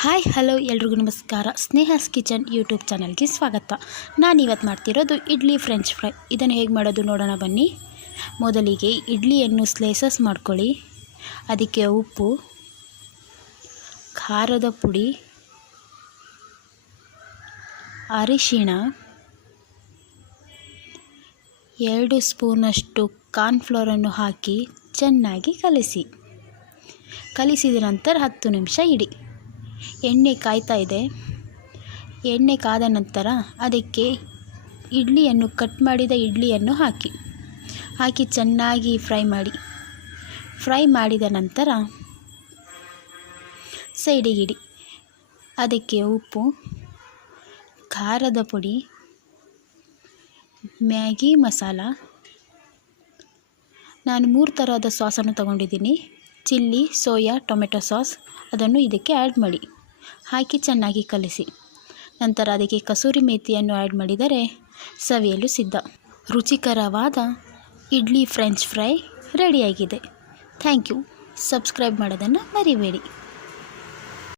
Hi, hello ಎಲ್ರಿಗೂ ನಮಸ್ಕಾರ. ಸ್ನೇಹಾಸ್ kitchen YouTube ಚಾನಲ್ಗೆ ಸ್ವಾಗತ. ನಾನು ಇವತ್ತು ಮಾಡ್ತಿರೋದು ಇಡ್ಲಿ ಫ್ರೆಂಚ್ ಫ್ರೈ. ಇದನ್ನು ಹೇಗೆ ಮಾಡೋದು ನೋಡೋಣ ಬನ್ನಿ. ಮೊದಲಿಗೆ ಇಡ್ಲಿಯನ್ನು ಸ್ಲೈಸಸ್ ಮಾಡ್ಕೊಳ್ಳಿ. ಅದಕ್ಕೆ ಉಪ್ಪು, ಖಾರದ ಪುಡಿ, ಅರಿಶಿಣ, ಎರಡು ಸ್ಪೂನಷ್ಟು ಕಾರ್ನ್ಫ್ಲೋರನ್ನು ಹಾಕಿ ಚೆನ್ನಾಗಿ ಕಲಿಸಿ. ಕಲಿಸಿದ ನಂತರ ಹತ್ತು ನಿಮಿಷ ಇಡಿ. ಎಣ್ಣೆ ಕಾಯ್ತಾ ಇದೆ. ಎಣ್ಣೆ ಕಾದ ನಂತರ ಅದಕ್ಕೆ ಇಡ್ಲಿಯನ್ನು ಕಟ್ ಮಾಡಿದ ಇಡ್ಲಿಯನ್ನು ಹಾಕಿ. ಹಾಕಿ ಚೆನ್ನಾಗಿ ಫ್ರೈ ಮಾಡಿ. ಫ್ರೈ ಮಾಡಿದ ನಂತರ ಸೈಡಿಗಿಡಿ ಅದಕ್ಕೆ ಉಪ್ಪು, ಖಾರದ ಪುಡಿ, ಮ್ಯಾಗಿ ಮಸಾಲ. ನಾನು ಮೂರು ಥರದ ಸಾಸನ್ನು ತಗೊಂಡಿದ್ದೀನಿ. ಚಿಲ್ಲಿ, ಸೋಯಾ, ಟೊಮೆಟೊ ಸಾಸ್ ಅದನ್ನು ಇದಕ್ಕೆ ಆ್ಯಡ್ ಮಾಡಿ. ಹಾಕಿ ಚೆನ್ನಾಗಿ ಕಲಿಸಿ. ನಂತರ ಅದಕ್ಕೆ ಕಸೂರಿ ಮೇಥಿಯನ್ನು ಆ್ಯಡ್ ಮಾಡಿದರೆ ಸವಿಯಲು ಸಿದ್ಧ. ರುಚಿಕರವಾದ ಇಡ್ಲಿ ಫ್ರೆಂಚ್ ಫ್ರೈ ರೆಡಿಯಾಗಿದೆ ಥ್ಯಾಂಕ್ ಯು ಸಬ್ಸ್ಕ್ರೈಬ್ ಮಾಡೋದನ್ನು ಮರಿಬೇಡಿ.